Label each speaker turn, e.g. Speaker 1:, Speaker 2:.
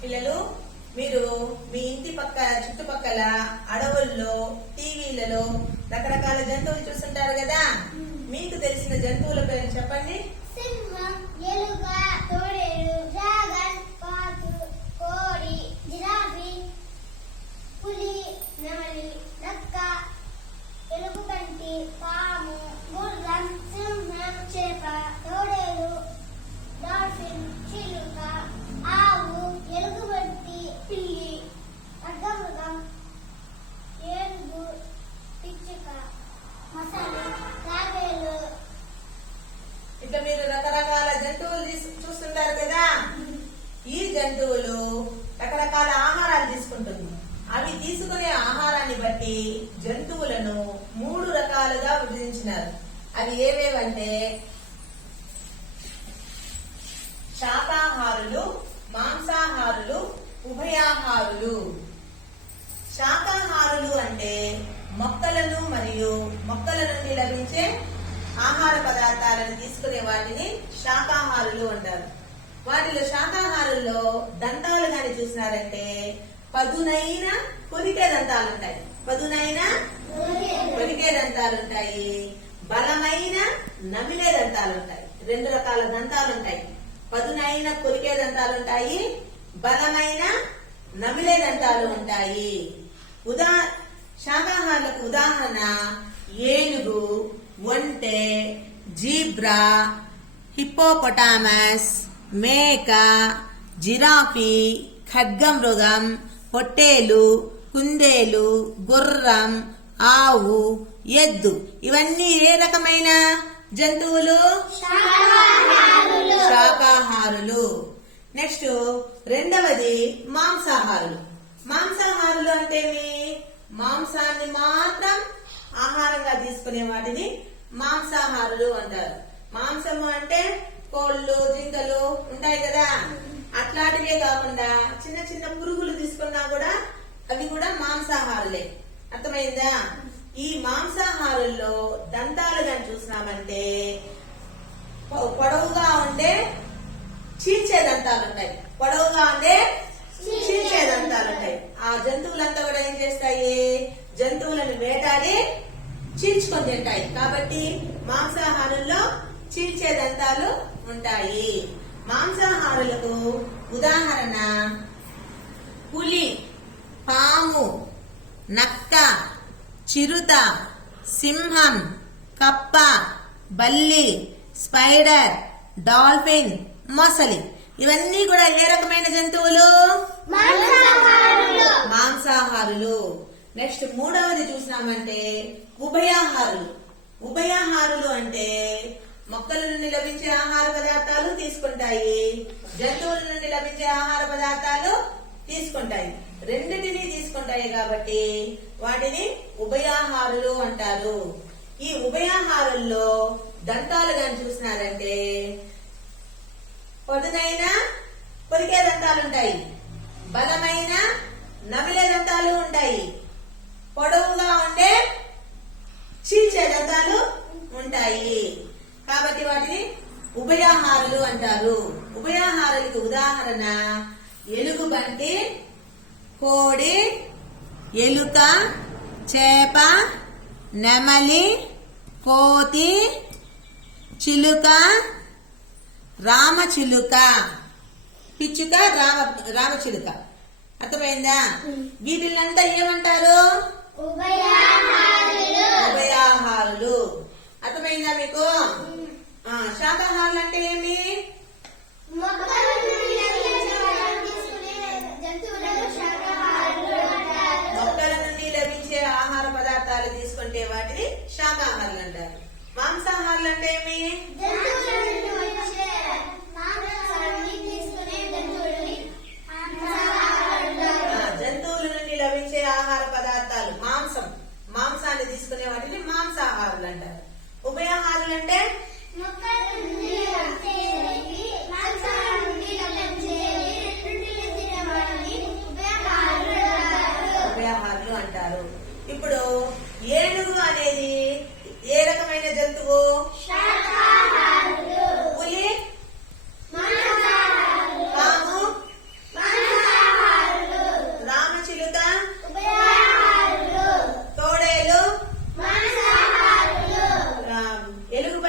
Speaker 1: పిల్లలు మీరు మీ ఇంటి పక్క చుట్టుపక్కల అడవుల్లో టీవీలలో రకరకాల జంతువులు చూస్తుంటారు కదా? మీకు తెలిసిన జంతువుల పేరు చెప్పండి
Speaker 2: సింహం ఎలుక తోడేలు డ్రాగన్ పాతు కోడి జిరాఫీ పులి నెమలి నక్క ఎలుగుబంటి పాము గుర్రం సింహం చేప తోడేలు డాల్ఫిన్ చిలుక ఆవు ఎలుగుబంటి పిల్లి అడ్డమృగం ఏనుగు పిచ్చుక మొసలి తాబేలు
Speaker 1: ఇట్లా మీరు రకరకాల జంతువులు తీసు- చూస్తుంటారు కదా ఈ జంతువులు రకరకాల ఆహారాలు తీసుకుంటుంది. అవి తీసుకునే ఆహారాన్ని బట్టి జంతువులను మూడు రకాలుగా విభజించినారు. అవి ఏవేవంటే శాకాహారులు మాంసాహారులు ఉభయాహారులు. శాకాహారులు అంటే మొక్కలను మరియు మొక్కల నుండి లభించే ఆహార పదార్థాలను తీసుకునే వాటిని శాకాహారులు అంటారు. వాటిలో శాకాహారుల్లో దంతాలు గాని చూసినారంటే పదునైన కొరికే దంతాలు ఉంటాయి పదునైన కొరికే దంతాలు ఉంటాయి బలమైన నమిలే దంతాలు ఉంటాయి రెండు రకాల దంతాలు ఉంటాయి పదునైన కొరికే దంతాలు ఉంటాయి బలమైన నమిలే దంతాలు ఉంటాయి ఉదా శాకాహారులకు ఉదాహరణ ఏనుగు ఒంటె జీబ్రా హిప్పోపొటామస్ మేక జిరాఫీ ఖడ్గమృగం పొట్టేలు కుందేలు గుర్రం ఆవు ఎద్దు. ఇవన్నీ ఏ రకమైన జంతువులు? శాకాహారులు. నెక్స్ట్ రెండవది మాంసాహారులు. మాంసాహారులు అంటే? మాంసాన్ని మాత్రం ఆహారంగా తీసుకునే వాటిని మాంసాహారులు అంటారు. మాంసము అంటే కోళ్ళు జింకలు ఉంటాయి కదా. అట్లాంటివే కాకుండా చిన్న చిన్న పురుగులు తీసుకున్నా కూడా అవి కూడా మాంసాహారులే. అర్థమైందా? ఈ మాంసాహారుల్లో దంతాలు కానీ చూసినామంటే పొ- పొడవుగా ఉండే చీల్చే దంతాలు ఉంటాయి. పొడవుగా ఉండే చీల్చే దంతాలు ఉంటాయి. ఆ జంతువులంతా కూడా ఏం చేస్తాయి? జంతువులను వేటాడి చీల్చుకొని తింటాయి. కాబట్టి మాంసాహారుల్లో చీల్చే దంతాలు ఉంటాయి. మాంసాహారులకు ఉదాహరణ పులి పాము నక్క చిరుత సింహం కప్ప బల్లి స్పైడర్ డాల్ఫిన్ మొసలి. ఇవన్నీ కూడా ఏ రకమైన జంతువులు?
Speaker 2: మాంసాహారులు.
Speaker 1: మాంసాహారులు. నెక్స్ట్ మూడవది చూసినామంటే ఉభయాహారులు. ఉభయాహారులు అంటే మొక్కల నుండి లభించే ఆహార పదార్థాలు తీసుకుంటాయి. జంతువుల నుండి లభించే ఆహార పదార్థాలు తీసుకుంటాయి. రెండిటిని తీసుకుంటాయి కాబట్టి వాటిని ఉభయాహారులు అంటారు. ఈ ఉభయాహారుల్లో దంతాలు కానీ చూసినారంటే పదునైన కొరికే దంతాలు ఉంటాయి. బలమైన నమిలే దంతాలు ఉంటాయి. పొడవుగా ఉండే చీల్చే దంతాలు ఉంటాయి. కాబట్టి వాటిని ఉభయాహారులు అంటారు. ఉభయాహారులకు ఉదాహరణ ఎలుగుబంటి కోడి ఎలుక చేప నెమలి కోతి చిలుక రామచిలుక పిచ్చుక రామ రామచిలుక అర్థమైందా? వీటిల్లంతా ఏమంటారు?
Speaker 2: ఉభయాహారులు.
Speaker 1: అర్థమైందా మీకు? శాకాహారులు అంటే ఏమి?
Speaker 2: మొక్కల నుండి లభించే ఆహార పదార్థాలు తీసుకుంటే వాటిని శాకాహారులు అంటారు.
Speaker 1: మాంసాహారులు అంటే ఏమి జంతువుల నుండి లభించే ఆహార పదార్థాలు మాంసం. మాంసాన్ని తీసుకునే వాటిని మాంసాహారులు అంటారు. ఉభయాహారులు అంటే? ఉభయహారులు అంటారు. ఇప్పుడు ఏనుగు అనేది ఏ రకమైన జంతువు? పులి?
Speaker 2: పాము
Speaker 1: రామచిలుక? తోడేలు? ఎలుగు